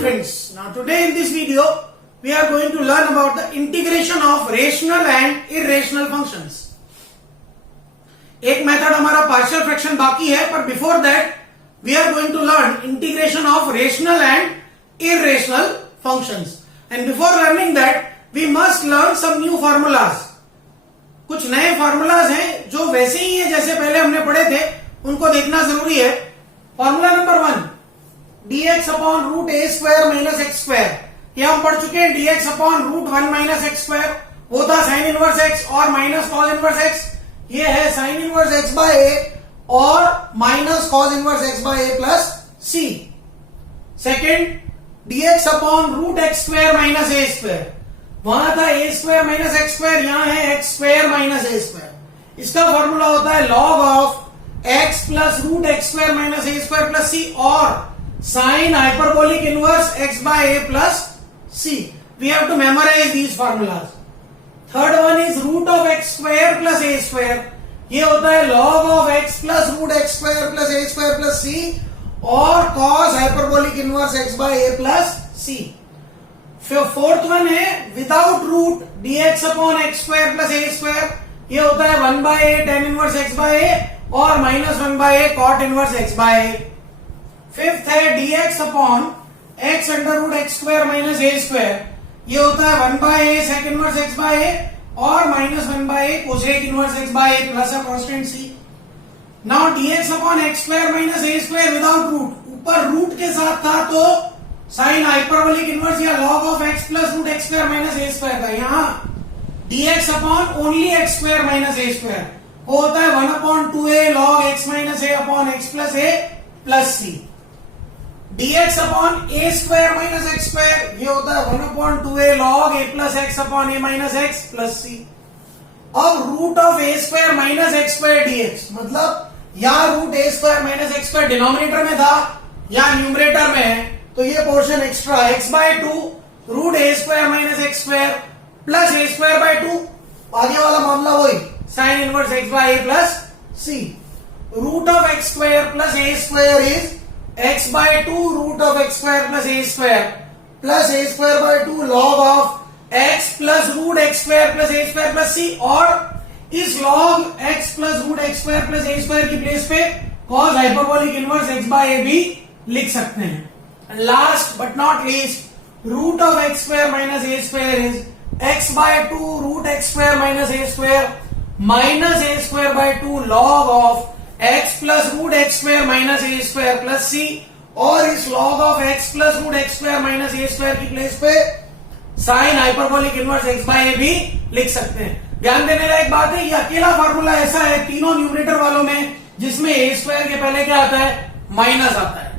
friends. Now today in this video we are going to learn about the integration of rational and irrational functions. एक method हमारा partial fraction बाकी है, पर before that we are going to learn integration of rational and irrational functions. And before learning that we must learn some new formulas. कुछ नए formulas हैं जो वैसे ही है जैसे पहले हमने पढ़े थे, उनको देखना जरूरी है. Formula number 1, dx upon root a square minus x square. ये हम पढ़ चुके हैं. dx upon root 1 minus x square, वो था साइन इनवर्स एक्स और माइनस कॉस इनवर्स एक्स. ये है sine inverse x by a और minus cos inverse x by a plus c. Second, dx upon root x square minus a square. वहां था a square minus x square, यहां है x square minus a square. इसका formula होता है log of x plus root x square minus a square plus c और sine hyperbolic inverse x by a plus c. We have to memorise these formulas. Third one is root of x square plus a square. ये होता है log of x plus root x square plus a square plus c और cos hyperbolic inverse x by a plus C. Fourth one है without root dx upon x square plus a square. ये होता है 1 by a tan inverse x by a और minus 1 by a cot inverse x by a. Fifth है dx upon x under root x square minus a square. ये होता है 1 by a sec inverse x by a और minus 1 by a cosec inverse x by a plus a constant C. Now dx upon x square minus a square without root, ऊपर root के साथ था तो sine hyperbolic inverse या log of x plus root x square minus a square था. यहां dx upon only x square minus a square, वो होता है 1 upon 2a log x minus a upon x plus a plus c. dx upon a square minus x square, ये होता है 1 upon 2a log a plus x upon a minus x plus c. अब root of a square minus x square dx, मतलब या root a square minus x square denominator में था या numerator में है, तो ये portion extra x by 2 root a square minus x square plus a square by 2. आगे वाला मामला वही sine inverse x by a plus c. Root of x square plus a square is x by 2 root of x square plus a square plus a square by 2 log of x plus root x square plus a square plus c. और इस log x plus root x square plus a square की place पे cos hyperbolic inverse x by a भी लिख सकते हैं. And last but not least root of x square minus a square is x by 2 root x square minus a square minus a square by 2 log of x plus root x square minus a square plus c. और इस log of x plus root x square minus a square की place पे sine hyperbolic inverse x by a भी लिख सकते हैं. ध्यान देने लायक बात है, ये अकेला फॉर्मूला ऐसा है तीनों न्यूमरेटर वालों में जिसमें ए स्क्वायर के पहले क्या आता है, माइनस आता है.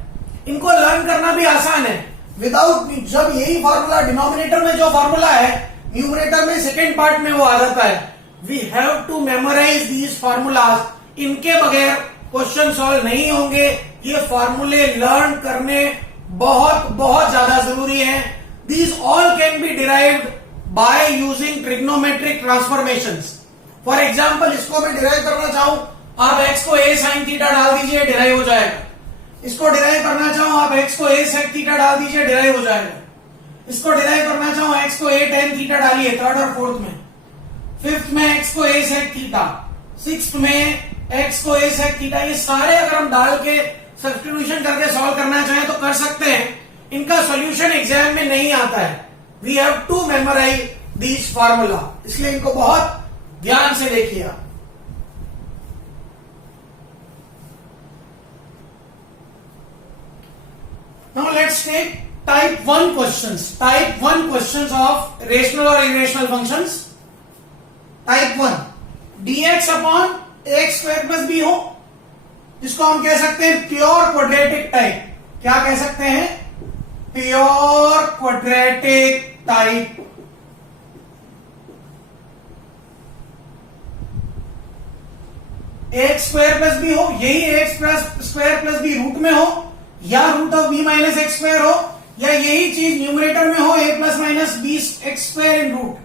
इनको लर्न करना भी आसान है विदाउट, जब यही फॉर्मूला डिनोमिनेटर में जो फॉर्मूला है न्यूमरेटर में सेकेंड पार्ट में वो आ जाता है. We have to memorise these formulas. इनके बगैर क्वेश्चन सॉल्व नहीं होंगे. ये फॉर्मूले लर्न करने बहुत बहुत ज्यादा जरूरी हैं. These all can be derived by using trigonometric transformations. For example इसको मैं डिराइव करना चाहूं, आप x को a sin थीटा डाल दीजिए, डिराइव हो जाएगा. इसको डिराइव करना चाहूं, आप x को a sec थीटा डाल दीजिए, डिराइव हो जाएगा. इसको डिराइव करना चाहूं, x को a tan थीटा डालिए थर्ड और फोर्थ में. फिफ्थ में x को a sec थीटा, सिक्स्थ में x को a sec थीटा. ये सारे अगर हम डाल के सब्स्टिट्यूशन करके सॉल्व करना चाहें तो कर सकते हैं. इनका सॉल्यूशन एग्जाम में नहीं आता है. We have to memorise these formula, इसलिए इनको बहुत ध्यान से देखिए. Now let's take type 1 questions. Type 1 questions of rational और irrational functions. Type 1, dx upon x square plus b हो, जिसको हम कह सकते हैं प्योर क्वाड्रेटिक टाइप. क्या कह सकते हैं, pure quadratic type. X square plus b हो, यही x plus square plus b root में हो या root of b minus x square हो, या यही चीज न्यूमरेटर में हो a plus minus b x square in root.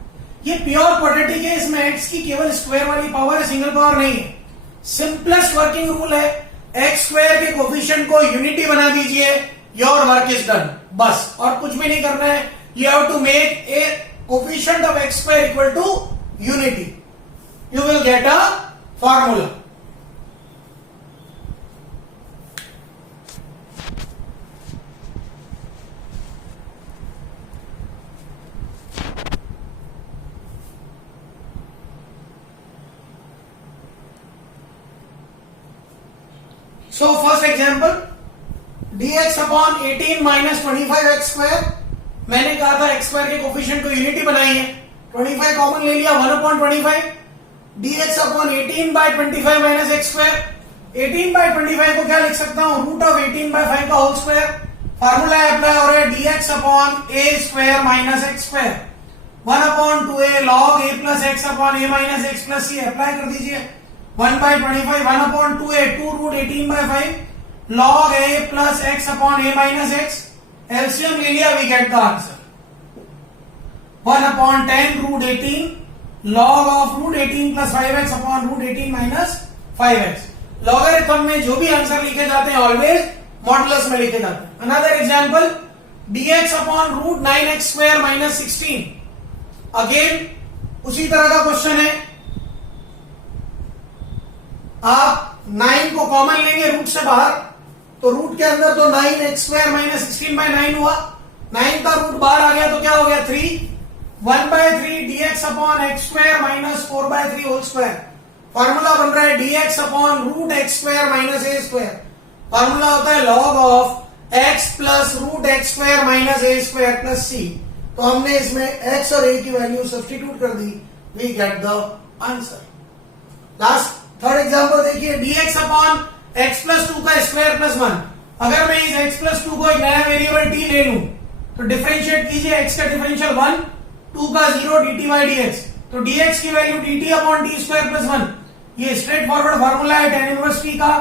ये प्योर क्वाड्रेटिक है. इसमें एक्स की केवल स्क्वायर वाली पावर है, सिंगल पावर नहीं है. सिंपलेस्ट वर्किंग रूल है, एक्स स्क्वायर के कोफिशिएंट को यूनिटी बना दीजिए योर वर्क इज डन। बस और कुछ भी नहीं करना है। You have to make a coefficient of x square equal to unity. You will get a formula. So first example, dx upon 18 minus 25x square। मैंने कहा था x स्क्वायर के कोफिशिएंट को यूनिटी बनाई है, 25 कॉमन ले लिया, 1 upon 25 dx upon 18 by 25 minus x square। 18 by 25 को क्या लिख सकता हूं, रूट ऑफ 18 by 5 का होल स्क्वायर। फार्मूला अप्लाई हो रहा है dx upon a square minus x square 1 upon 2a log a plus x upon a minus x plus c। Apply कर दीजिए। 1 by 25 1 upon 2a 2 root 18 by 5 log a plus x upon a minus x। LCM ले लिया, we get the answer 1 upon 10 root 18 log of root 18 plus 5x upon root 18 minus 5x। Logarithm में जो भी answer लिखे जाते हैं always modulus में लिखे जाते हैं। Another example dx upon root 9x square minus 16। Again उसी तरह का क्वेश्चन है। आप 9 को कॉमन लेंगे रूट से बाहर, तो रूट के अंदर तो 9x स्क्वायर माइनस 16 बाय 9 हुआ। 9 का रूट बाहर आ गया तो क्या हो गया 3। 1 by 3 dx upon x square minus 4 by 3 whole square. Formula बन रहा है dx upon root x square minus a square. Formula होता है log of x plus root x square minus a square plus c. तो हमने इसमें x और a की वैल्यू सब्स्टिट्यूट कर दी, we get the answer. Last third example देखिए, dx अपॉन x प्लस 2 का स्क्वायर प्लस 1। अगर मैं इस x प्लस 2 को एक नया वेरिएबल t ले लूं तो डिफरेंशिएट कीजिए, x का डिफरेंशियल 1, 2 का 0 dt बाई dx। तो dx की value dt upon t square plus 1। ये स्ट्रेट फॉरवर्ड फॉर्मूला है tan इनवर्स t का,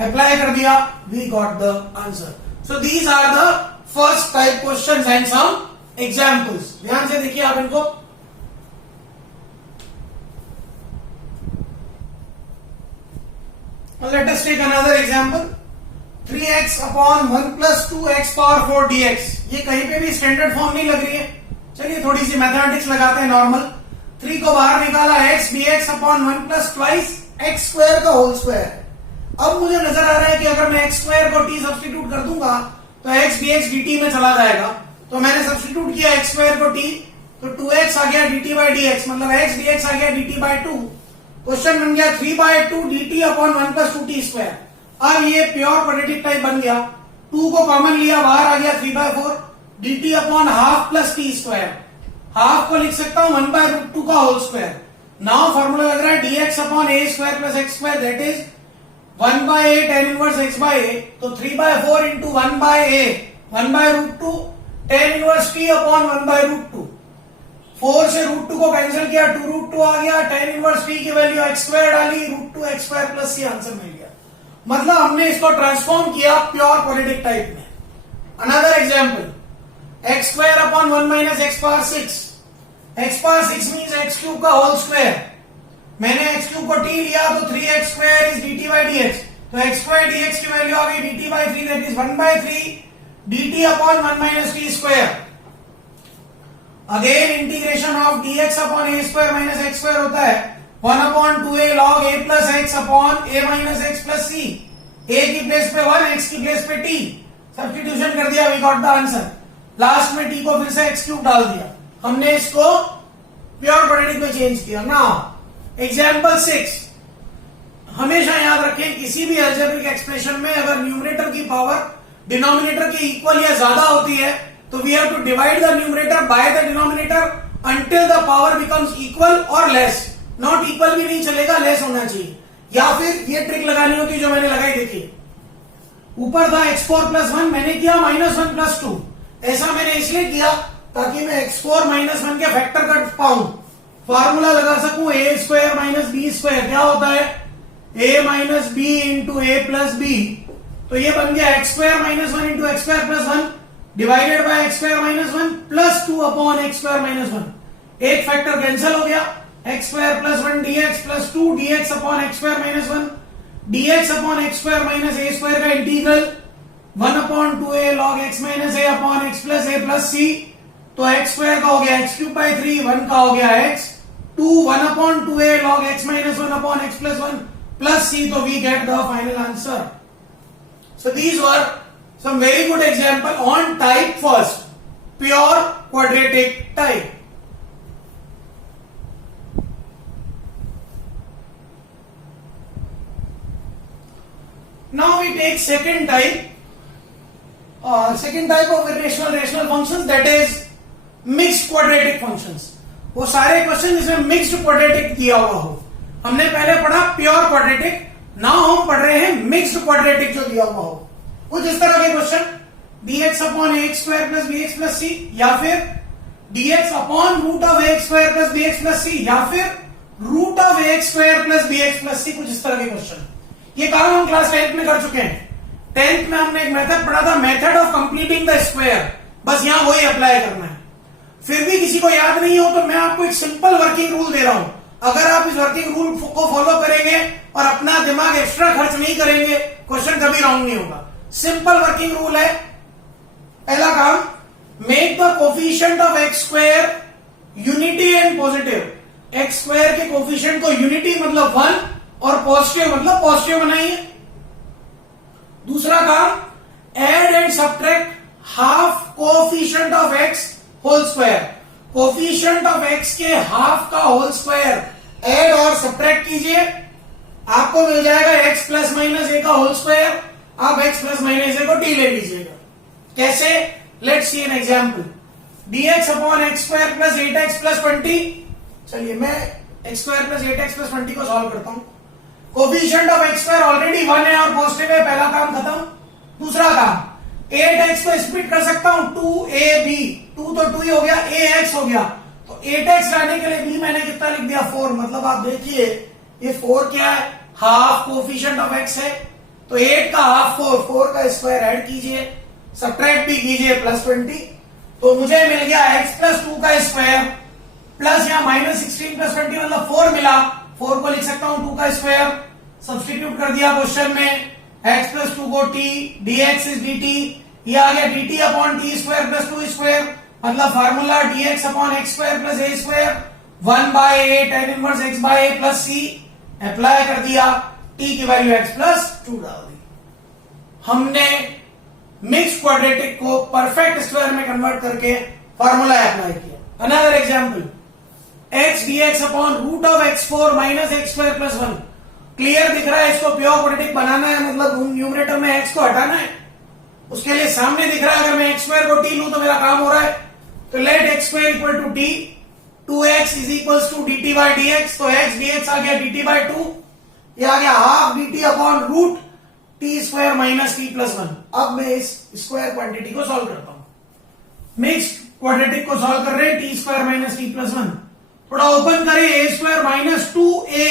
अप्लाई कर दिया, we got the answer. So these are the first type questions and some examples. ध्यान से देखिए आप इनको। Let us take another example. 3x upon 1 plus 2x power 4 dx। ये कहीं पे भी स्टैंडर्ड फॉर्म नहीं लग रही है। चलिए थोड़ी सी मैथमेटिक्स लगाते हैं नॉर्मल। 3 को बाहर निकाला, x dx upon 1 plus twice x square का होल स्क्वायर। अब मुझे नजर आ रहा है कि अगर मैं एक्स स्क्वायर को t सब्स्टिट्यूट कर दूंगा तो x dx dt में चला जाएगा। तो मैंने सब्स्टिट्यूट किया एक्स स्क्वायर को t, तो 2x आ गया dt बाई dx, मतलब x dx आ गया dt बाई 2। क्वेश्चन बन गया 3 by 2 dt upon 1 plus 2 t square. अब ये प्योर क्वाड्रेटिक टाइप बन गया। 2 को कॉमन लिया, बाहर आ गया 3 by 4 dt upon half plus T square. Half को लिख सकता हूं 1 बाय रूट 2 का होल स्क्वायर। नाउ फॉर्मूला लग रहा है dx upon a square plus x square, that is 1 by a tan inverse x by a। तो 3 by 4 into 1 by a 1 by root 2 tan inverse t upon 1 by root 2। 4 से root 2 को cancel किया, 2 root 2 आ गया, tan inverse t की value x square डाली, root 2 x square plus c answer मिल गया। मतलब हमने इसको ट्रांसफॉर्म किया प्योर क्वाड्रेटिक टाइप में। Another example, x square upon 1 minus x power 6। X power 6 means x cube का होल स्क्वायर। मैंने एक्स क्यूब को t लिया तो 3x square is dt by dx। तो एक्स स्क्वायर dx की value आ गई dt by 3, that is 1 by 3 dt upon 1 minus t square. Again integration of dx upon a square minus x square होता है 1 upon 2a log a plus x upon a minus x plus c। a की place पे 1, x की place पे t, substitution कर दिया, we got the answer. Last में t को फिर से x क्यूब डाल दिया। हमने इसको प्योर क्वाड्रेटिक में चेंज किया। नाउ एग्जांपल 6, हमेशा याद रखें किसी भी अलजेब्रिक एक्सप्रेशन में अगर न्यूमरेटर की पावर डिनोमिनेटर के इक्वल या ज्यादा होती है तो we have to divide the numerator by the denominator until the power becomes equal और लेस। नॉट इक्वल भी नहीं चलेगा, लेस होना चाहिए। या फिर ये ट्रिक लगानी होती है जो मैंने लगाई, देखिए ऊपर था x4 प्लस 1, मैंने किया -1 प्लस 2। ऐसा मैंने इसलिए किया ताकि मैं x4 माइनस 1 के फैक्टर कर पाऊं, फॉर्मूला लगा सकूं a square minus b square. क्या होता है a minus b into a plus b. तो ये बन गया x square minus 1 into x square plus 1 divided by x square minus 1 plus 2 upon x square minus 1। एक फैक्टर कैंसिल हो गया, एक्स square plus 1 dx plus 2 dx upon x square minus 1 dx upon x square minus a square का integral 1/2a log x minus a upon x plus a plus c, तो x square का हो गया x cube by 3, 1 का हो गया x, 1/2a log x minus 1 upon x plus 1 plus c, so we get the final answer. So these were some very good example on type first, pure quadratic type. Now we take second type of irrational rational functions, that is mixed quadratic functions. वो सारे question जिसमें mixed quadratic दिया हुआ हो. हमने पहले पढ़ा pure quadratic, now हम पढ़ रहे हैं मिक्स्ड क्वाड्रेटिक जो दिया हुआ हो. कुछ इस तरह के question, dx upon x square plus b x plus c, या फिर dx upon root of x square plus b x plus c, या फिर root of x square plus b x plus c. कुछ इस तरह के क्वेश्चन. ये काम हम क्लास 10th में कर चुके हैं. 10th में हमने एक मेथड पढ़ा था, method of completing the square. बस यहां वही अप्लाई करना है. फिर भी किसी को याद नहीं हो तो मैं आपको एक सिंपल वर्किंग रूल दे रहा हूं. अगर आप इस वर्किंग रूल को फॉलो करेंगे और अपना दिमाग एक्स्ट्रा खर्च नहीं करेंगे, क्वेश्चन कभी रॉन्ग नहीं होगा. सिंपल वर्किंग रूल है. पहला काम, make the coefficient of x square unity and positive. X square के कोफिशिएंट को यूनिटी मतलब 1 और पॉजिटिव मतलब पॉजिटिव बनाइए. दूसरा काम, add and subtract half coefficient of x whole square. Coefficient of x के हाफ का होल स्क्वायर एड और सब्ट्रैक्ट कीजिए, आपको मिल जाएगा एक्स प्लस माइनस ए का होल स्क्वायर. आप एक्स प्लस माइनस ए को टी ले लीजिएगा. कैसे? Let's see an example. dx upon x square plus 8x plus 20. चलिए मैं x square plus 8x plus 20 को सॉल्व करता हूं. Coefficient of x square already 1 है और पॉजिटिव है. पहला काम खत्म. दूसरा काम, 8x को स्प्लिट कर सकता हूं 2ab. 2 तो 2 ही हो गया, ax हो गया. तो 8x लाने के लिए b मैंने कितना लिख दिया 4. मतलब आप देखिए ये 4 क्या है, हाफ कोफिशिएंट ऑफ x है. तो 8 का हाफ 4 का स्क्वायर ऐड कीजिए, सब्ट्रैक्ट भी कीजिए प्लस 20. तो मुझे मिल गया x प्लस 2 का स्क्वायर प्लस यहां माइनस 16 प्लस 20 मतलब 4 मिला. 4 को लिख सकता हूं 2 का स्क्वायर, सब्स्टिट्यूट कर दिया क्वेश्चन में. x प्लस 2 को t, dx इज dt. ये आ गया dt upon t square plus 2 square, मतलब formula dx upon x square plus a square 1/a tan inverse x by a plus c. Apply कर दिया, t की value x plus 2 डाल दी. हमने मिक्स क्वाड्रेटिक को परफेक्ट स्क्वायर में convert करके फार्मूला अप्लाई किया. Another example, x dx upon root of x4 minus x square plus 1. Clear दिख रहा है, इसको प्योर क्वाड्रेटिक बनाना है, मतलब न्यूमरेटर में x को हटाना है. उसके लिए सामने दिख रहा है, अगर मैं एक्स स्क्वायर को टी लूं तो मेरा काम हो रहा है. तो let x square equal to t, 2x is equal to dt by dx. तो x dx आ गया dt बाई 2. ये आ गया half dt upon root t square minus t plus 1. अब मैं इस स्क्वायर क्वांटिटी को सॉल्व करता हूं. मिक्स्ड क्वाड्रेटिक को सॉल्व कर रहे हैं, T square minus t plus 1. थोड़ा ओपन करिए, ए स्क्वायर माइनस 2a.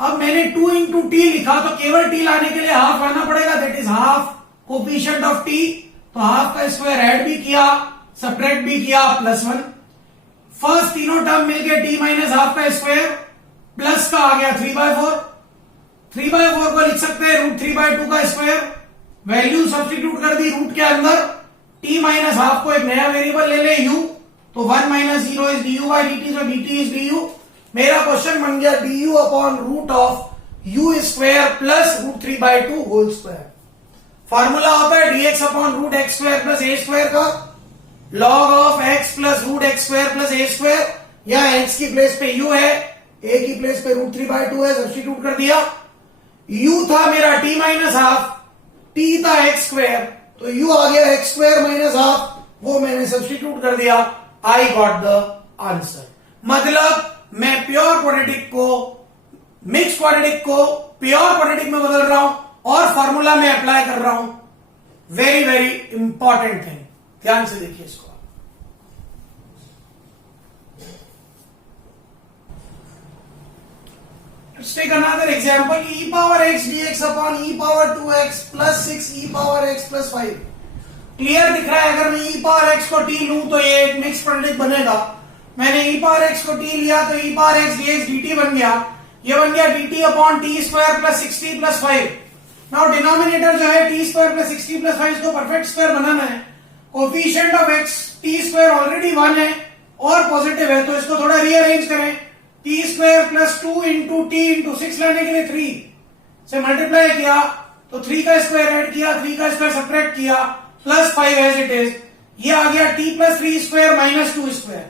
अब मैंने 2 इंटू टी लिखा, तो केवल टी लाने के लिए हाफ आना पड़ेगा, that is half coefficient of T. तो हाफ का स्क्वायर ऐड भी किया, सब्ट्रैक्ट भी किया, प्लस 1. फर्स्ट तीनों टर्म मिलके टी माइनस हाफ का स्क्वायर प्लस का आ गया 3/4. 3/4 को लिख सकते हैं रूट 3/2 का स्क्वायर. वैल्यू सब्स्टिट्यूट कर दी रूट के अंदर. टी माइनस हाफ को एक नया वेरिएबल ले ले u, तो 1 minus 0 is du by dt, so dt is du. मेरा क्वेश्चन बन गया du upon root of u square plus root 3/2 whole square. Formula होता है dx upon root x square plus a square का, log of x plus root x square plus a square. यहां x की place पे u है, a की place पे root 3/2 है, सब्स्टिट्यूट कर दिया. u था मेरा t माइनस हाफ, t था एक्स स्क्वायर, तो u आ गया एक्स स्क्वायर माइनस हाफ, वो मैंने सब्स्टिट्यूट कर दिया. I got the answer. मतलब मैं प्योर क्वाड्रेटिक को मिक्स क्वाड्रेटिक को प्योर क्वाड्रेटिक में बदल रहा हूं और फॉर्मूला में अप्लाई कर रहा हूं. वेरी वेरी इंपॉर्टेंट थिंग, ध्यान से देखिए इसको. Let's take another example. E power x dx upon e power 2x plus 6 e power x plus 5. Clear दिख रहा है, अगर मैं e power x को t लूं तो ये एक मिक्स क्वाड्रेटिक बनेगा. मैंने e power x को t लिया तो e power x dx dt बन गया. ये बन गया dt upon t square plus 6t plus 5. Now denominator जो है टी स्क्वायर प्लस 60 प्लस 5 को परफेक्ट स्क्वायर बनाना है। Coefficient of x T square already 1 है और पॉजिटिव है, तो इसको थोड़ा रीअरेंज करें। T square plus 2 into T into 6 लाने के लिए 3 से मल्टीप्लाई किया, तो 3 का स्क्वायर ऐड किया, 3 का स्क्वायर सब्ट्रैक्ट किया, प्लस 5 एज इट इज। ये आ गया T plus 3 square minus 2 square.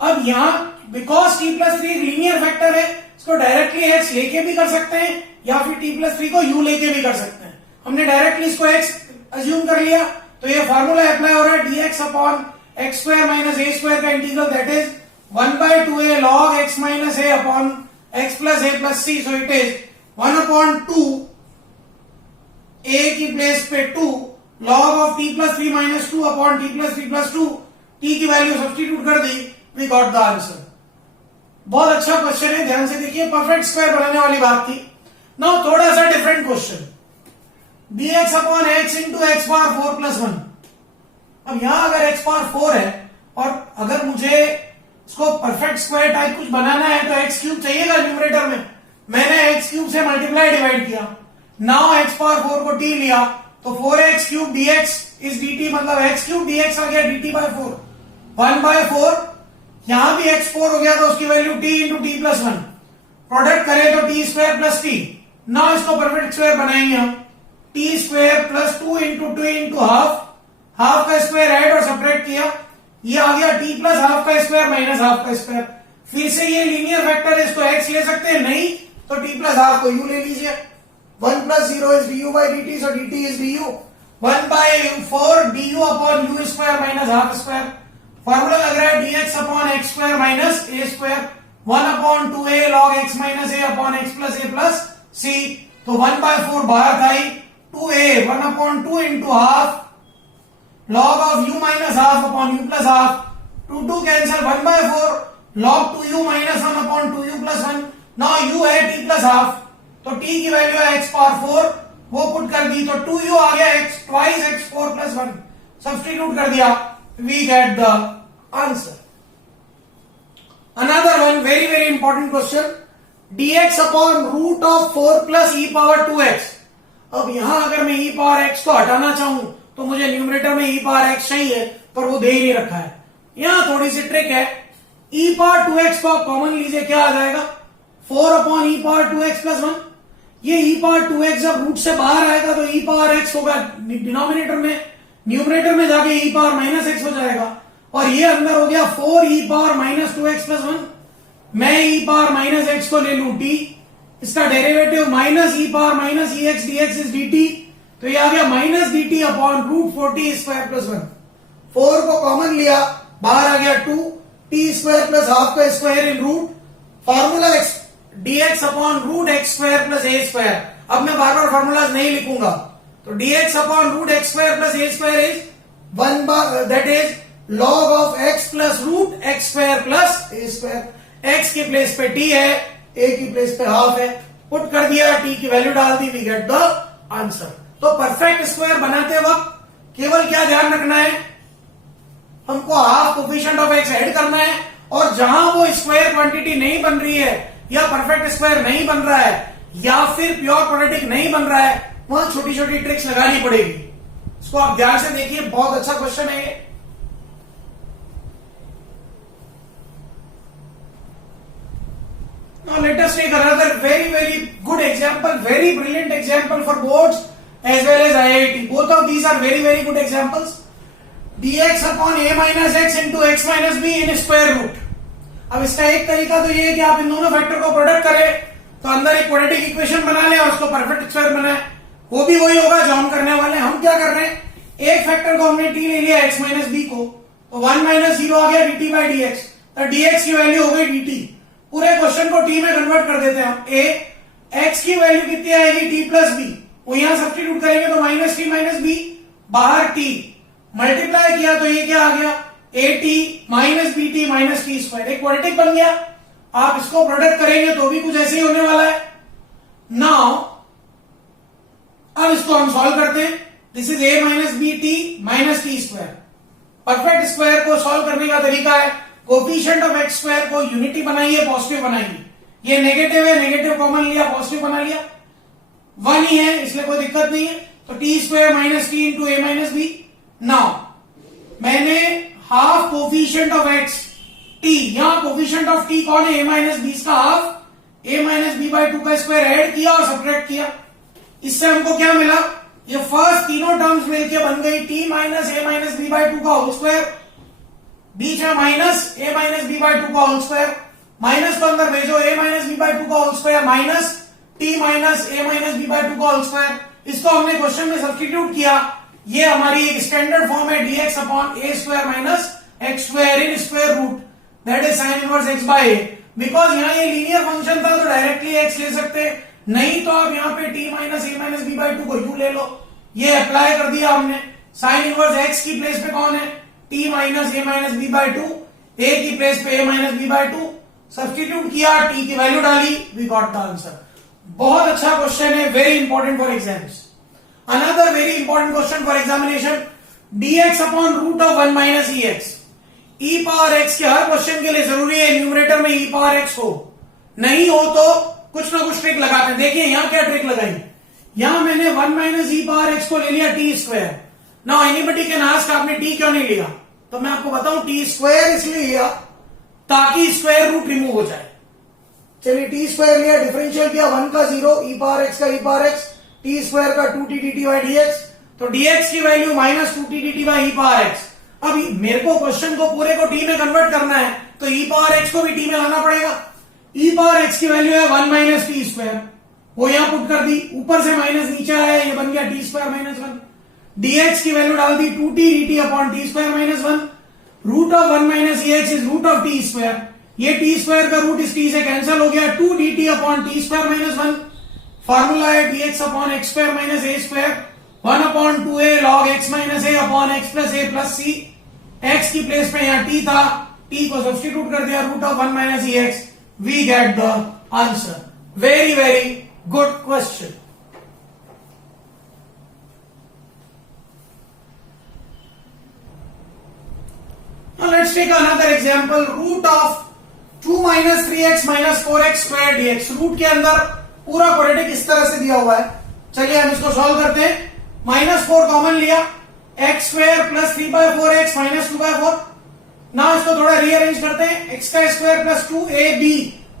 अब यहां because T plus 3 linear factor है, इसको डायरेक्टली एक्स लेके भी कर सकते हैं या फिर टी प्लस 3 को यू लेके भी कर सकते हैं। हमने डायरेक्टली इसको एक्स अज्यूम कर लिया, तो ये फॉर्मूला अप्लाई हो रहा है dx upon x square minus a square का integral, that is 1/2a log x minus a upon x plus a plus c. So it is 1/2 a की प्लेस पे 2 log of t plus 3 minus 2 upon t plus 3 plus 2, t की value substitute कर दी, we got the answer. बहुत अच्छा question है, ध्यान से देखिए, परफेक्ट स्क्वायर बनाने वाली बात थी। नाउ थोड़ा सा different question, dx upon x into x power 4 plus 1। अब यहां अगर x पावर 4 है और अगर मुझे इसको परफेक्ट स्क्वायर टाइप कुछ बनाना है तो एक्स क्यूब चाहिएगा न्यूमरेटर में। मैंने एक्स क्यूब से मल्टीप्लाई डिवाइड किया, नाउ एक्स पावर 4 को t लिया, तो 4x cube dx is dt, मतलब x क्यूब dx आ गया dt बाय 4, 1/4। यहां भी x 4 हो गया तो उसकी value t into T plus 1, product करें तो t square plus T. Now इसको परफेक्ट स्क्वायर बनाएंगे हम, T square plus 2 into half, half का स्क्वायर ऐड और सब्ट्रैक्ट किया, ये आ गया टी प्लस हाफ का स्क्वायर माइनस हाफ का स्क्वायर। फिर से ये लीनियर फैक्टर है, इसको एक्स ले सकते हैं, नहीं तो टी प्लस हाफ को यू ले लीजिए। 1 plus 0 is D you by D T, so D T is D you. 1/4 D you upon you square minus half square. Formula लग रहा है dx upon x square minus a square, 1/2a log x minus a upon x plus a plus c। तो 1/4 बाहर था ही, 2a 1/2 into half log of u minus half upon u plus half, 2 cancel, 1/4 log 2u minus 1 upon 2u plus 1। now u है t plus half, तो t की value है x power 4, वो put कर दी, तो 2u आ गया x twice x 4 plus 1, substitute कर दिया, we get the answer. Another one very very important question, dx upon root of 4 plus e power 2x। अब यहां अगर मैं e पावर x को हटाना चाहूं तो मुझे न्यूमरेटर में e पावर x चाहिए, पर वो दे ही नहीं रखा है। यहां थोड़ी सी ट्रिक है, e पावर 2x को आप कॉमन लीजिए, क्या आ जाएगा 4 upon e power 2x plus 1। ये e पावर 2x जब रूट से बाहर आएगा तो e पावर x होगा डिनोमिनेटर में, न्यूमरेटर में जाके e पावर माइनस x हो जाएगा, और ये अंदर हो गया 4 e power minus 2x plus 1। मैं e पावर माइनस x को ले लू t, इसका derivative minus e power minus ex dx is dt, तो ये आ गया minus d t upon root 40 square plus 1। 4 को कॉमन लिया, बाहर आ गया 2 टी स्क्वायर प्लस हाफ का square in root, formula x dx upon root x square plus a square. अब मैं बार बार फॉर्मूलाज नहीं लिखूंगा, तो dx upon root x square plus a square is 1 that is log of x plus root x square plus a square. x की place पे t है, a की प्लेस पे हाफ है, पुट कर दिया, t की वैल्यू डाल दी, वी गेट द आंसर। तो परफेक्ट स्क्वायर बनाते वक्त केवल क्या ध्यान रखना है, हमको half coefficient of x add करना है, और जहां वो स्क्वायर क्वांटिटी नहीं बन रही है या परफेक्ट स्क्वायर नहीं बन रहा है या फिर प्योर क्वाड्रेटिक नहीं बन रहा है, वहां छोटी छोटी ट्रिक्स लगानी पड़ेगी। इसको आप ध्यान से देखिए, बहुत अच्छा क्वेश्चन है ये। Now let us take another very good example, very brilliant example for boards as well as IIT. Both of these are very good examples. dx upon a minus x into x minus b in square root। अब इसका एक तरीका तो ये है कि आप इन दोनों फैक्टर को प्रोडक्ट करें, तो अंदर एक क्वाड्रेटिक इक्वेशन बना लें और उसको परफेक्ट स्क्वायर बनाएं, वो भी वही होगा जो हम करने वाले हैं। हम क्या कर रहे हैं, एक फैक्टर को हमने t ले लिया x माइनस b को, तो 1 माइनस 0 आ गया dt बाई dx, तो dx की वैल्यू हो गई dt। पूरे क्वेश्चन को t में कन्वर्ट कर देते हैं हम, a x की वैल्यू कितनी आएगी t प्लस b, वो यहां सब्स्टिट्यूट करेंगे तो माइनस टी माइनस बी, बाहर t मल्टीप्लाई किया तो ये क्या आ गया a t minus b t minus t square, एक क्वाड्रेटिक बन गया। आप इसको प्रोडक्ट करेंगे तो भी कुछ ऐसे ही होने वाला है। नाउ अब इसको हम सॉल्व करते हैं, this is a minus b t minus t square. Perfect square को सॉल्व करने का तरीका है, कोफिशिएंट ऑफ एक्स स्क्वायर को यूनिटी बनाइए, पॉजिटिव बनाइए। ये नेगेटिव है, नेगेटिव कॉमन लिया, पॉजिटिव बना लिया। 1 ही है इसलिए कोई दिक्कत नहीं है, तो t square minus t into a minus b. Now मैंने half coefficient of x t, यहां कोफिशिएंट ऑफ टी कौन है, ए माइनस बी का half, a minus b by 2 का स्क्वायर ऐड किया और सब्ट्रैक्ट किया। इससे हमको क्या मिला, ये फर्स्ट तीनों टर्म्स मिलके बन गई t minus a minus b by 2 का होल स्क्वायर, बीच में minus a minus b by 2 का होल स्क्वायर, माइनस को अंदर भेजो, ए माइनस बी बाई 2 का whole square minus t minus a minus b by 2 का होल स्क्वायर। इसको हमने क्वेश्चन में सब्स्टिट्यूट किया, ये हमारी एक स्टैंडर्ड फॉर्म है dx upon a square minus x square in square root, that is sine inverse x by a. Because यहाँ ये लीनियर फंक्शन था तो डायरेक्टली एक्स ले सकते, नहीं तो आप यहाँ पे t minus a minus b by 2 को यू ले लो, ये अप्लाई कर दिया हमने। साइन इनवर्स एक्स की प्लेस पे कौन है, t minus a minus b by 2, a की प्लेस पे a minus b by 2, substitute किया, टी की वैल्यू डाली, वी गॉट द आंसर। बहुत अच्छा क्वेश्चन है, very important for exams. Another very important question for examination, dx upon root of 1 minus e x. E power x के हर question के लिए जरूरी है न्यूमरेटर में ई पावर एक्स हो, नहीं हो तो कुछ ना कुछ ट्रिक लगाते हैं। देखिए यहां क्या ट्रिक लगाई, यहां मैंने 1 माइनस ई पावर एक्स को ले लिया T square. Now anybody can ask आपने टी क्यों नहीं लिया, तो मैं आपको बताऊं टी स्क्वायर इसलिए लिया ताकि स्क्वायर रूट रिमूव हो जाए। चलिए टी स्क्वायर लिया, डिफरेंशियल किया, 1 का 0, ई पावर एक्स का ई पावर एक्स, टी स्क्वायर का 2t dt बाई dx, तो dx की value minus 2t dt by E power x. अब मेरे को क्वेश्चन को पूरे को टी में कन्वर्ट करना है तो ई पावर एक्स को भी टी में लाना पड़ेगा। ई पावर एक्स की वैल्यू है 1 माइनस टी स्क्वायर, वो यहां पुट कर दी, ऊपर से माइनस नीचे आया, ये बन गया टी स्क्वायर माइनस 1। dx की वैल्यू डाल दी 2t dt upon t square minus 1, root of 1 minus e x is root of t square, ये टी स्क्वायर का रूट इस टी से कैंसिल हो गया, 2 dt upon t square minus 1। Formula है dx upon x square minus a square, 1 upon 2a log x minus a upon x plus a plus C. X की place पे यहाँ t था, t को substitute कर दिया, root of 1 minus e x, we get the answer. Very very good question. Now let's take another example, root of 2 minus 3x minus 4x square dx। Root के अंदर पूरा quadratic इस तरह से दिया हुआ है, चलिए हम इसको सॉल्व करते हैं। -4 कॉमन लिया, x square plus 3/4x minus 2/4। ना इसको थोड़ा रीअरेंज करते हैं, एक्स का स्क्वायर प्लस 2ab,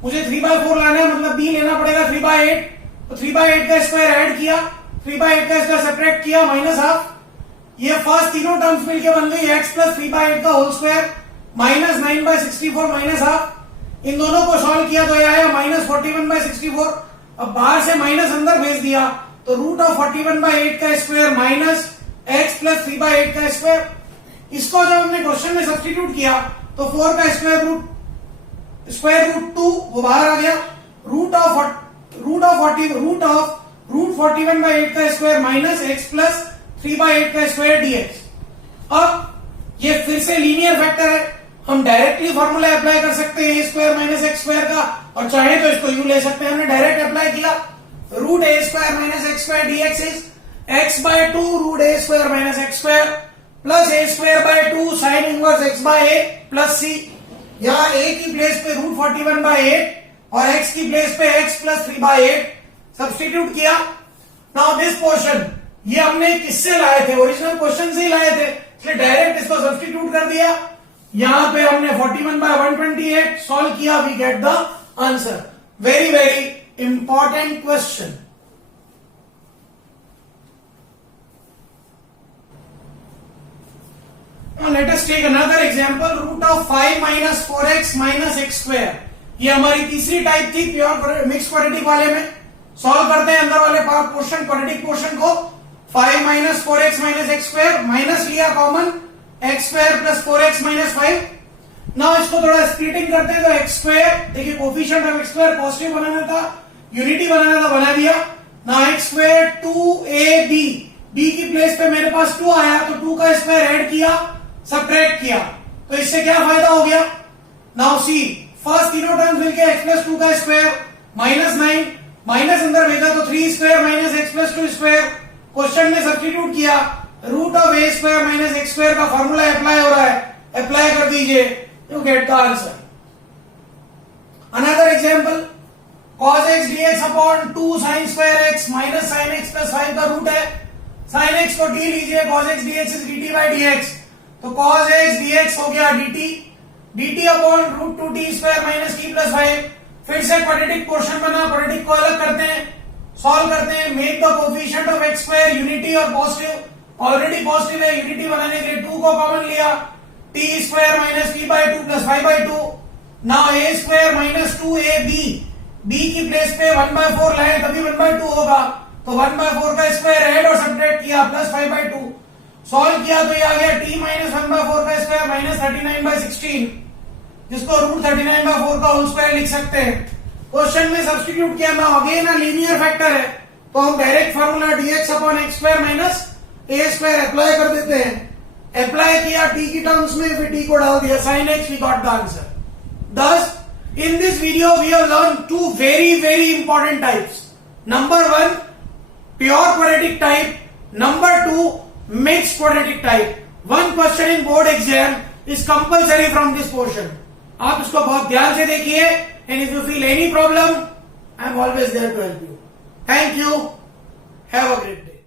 मुझे 3/4 लाना है मतलब b लेना पड़ेगा 3/8, तो 3/8 का स्क्वायर ऐड किया, 3/8 का स्क्वायर सब्ट्रैक्ट किया, माइनस हाफ। ये फर्स्ट तीनों टर्म्स मिलके बन गई x प्लस 3/8 का whole square minus 9/64 minus half. इन दोनों को सॉल्व किया तो ये आया माइनस 41/64। अब बाहर से माइनस अंदर भेज दिया तो रूट ऑफ 41/8 का स्क्वायर माइनस x प्लस 3/8 का स्क्वायर। इसको जब हमने क्वेश्चन में सब्स्टिट्यूट किया तो 4 का स्क्वायर रूट 2 वो बाहर आ गया, रूट ऑफ 41/8 का स्क्वायर माइनस x प्लस 3/8 का स्क्वायर dx। अब ये फिर से लीनियर फैक्टर है, हम डायरेक्टली फॉर्मूला अप्लाई कर सकते हैं a square minus x square का, और चाहे तो इसको यू ले सकते हैं। हमने डायरेक्ट अप्लाई किया, root a square minus x square dx is x/2 root a square minus x square plus a square by 2 sine inverse x by a plus c। यहाँ a की प्लेस पे root 41/8 और x की place पे x plus 3/8 substitute किया। Now this portion ये हमने किससे लाए थे, ओरिजिनल क्वेश्चन से ही लाए थे, इसलिए डायरेक्ट इसको सब्स्टिट्यूट कर दिया। यहां पे हमने 41/128 सॉल्व किया, we get the answer. Very very important question. Let us take another example, root of 5 minus 4x minus x square. ये हमारी तीसरी टाइप थी प्योर मिक्स क्वाड्रेटिक वाले में। सॉल्व करते हैं अंदर वाले पोर्शन, क्वाड्रेटिक पोर्शन को। 5 minus 4x minus x square, minus लिया common, x square plus 4x minus 5। ना इसको थोड़ा स्प्लिटिंग करते हैं तो एक्स स्क्वायर, देखिए coefficient of x square positive बनाना था, यूनिटी बनाना था, बना दिया ना। एक्स स्क्वायर 2ab, b की प्लेस पे मेरे पास 2 आया तो 2 का स्क्वायर ऐड किया, सब्ट्रैक्ट किया, तो इससे क्या फायदा हो गया। नाउ सी, फर्स्ट तीनों टर्म्स मिलके x प्लस 2 का स्क्वायर माइनस 9, माइनस अंदर भेजा तो 3 square minus x plus 2 square. Question में सब्स्टिट्यूट किया, root of a square minus x square का फॉर्मूला अप्लाई हो रहा है, अप्लाई कर दीजिए, you get the answer. Another example, cos x dx upon 2 sin square x minus sin x plus 5 का root है. sin x को d लीजिए, cos x dx is dt by dx. तो cos x dx हो गया dt upon root 2 t square minus t plus 5. फिर से quadratic portion बना, क्वाड्रेटिक को अलग करते हैं, सॉल्व करते हैं. Make the coefficient of x square unity और पॉजिटिव. ऑलरेडी पॉजिटिव है, यूनिटी बनाने के लिए 2 को कॉमन लिया, t square minus t by 2 plus 5 by 2. Now a square minus 2ab, b की प्लेस पे 1/4 लाए तभी 1/2 होगा. तो 1/4 का स्क्वायर ऐड और सब्ट्रैक्ट किया प्लस 5/2. सॉल्व किया तो ये आ गया t माइनस 1/4 का स्क्वायर माइनस 39/16, जिसको रूट 39/4 का होल स्क्वायर लिख सकते हैं. क्वेश्चन में सब्स्टिट्यूट किया ना, अगेन ना लीनियर फैक्टर है तो हम direct formula dx upon x square minus a square apply कर देते हैं. अप्लाई किया t की टर्म्स में, फिर t को डाल दिया, sin x, we got the answer. Thus, in this video we have learned two very important types. Number 1, pure quadratic type. Number 2, mixed quadratic type. One question in board exam is compulsory from this portion. आप इसको बहुत ध्यान से देखिए, and if you feel any problem, I am always there to help you. Thank you. Have a great day.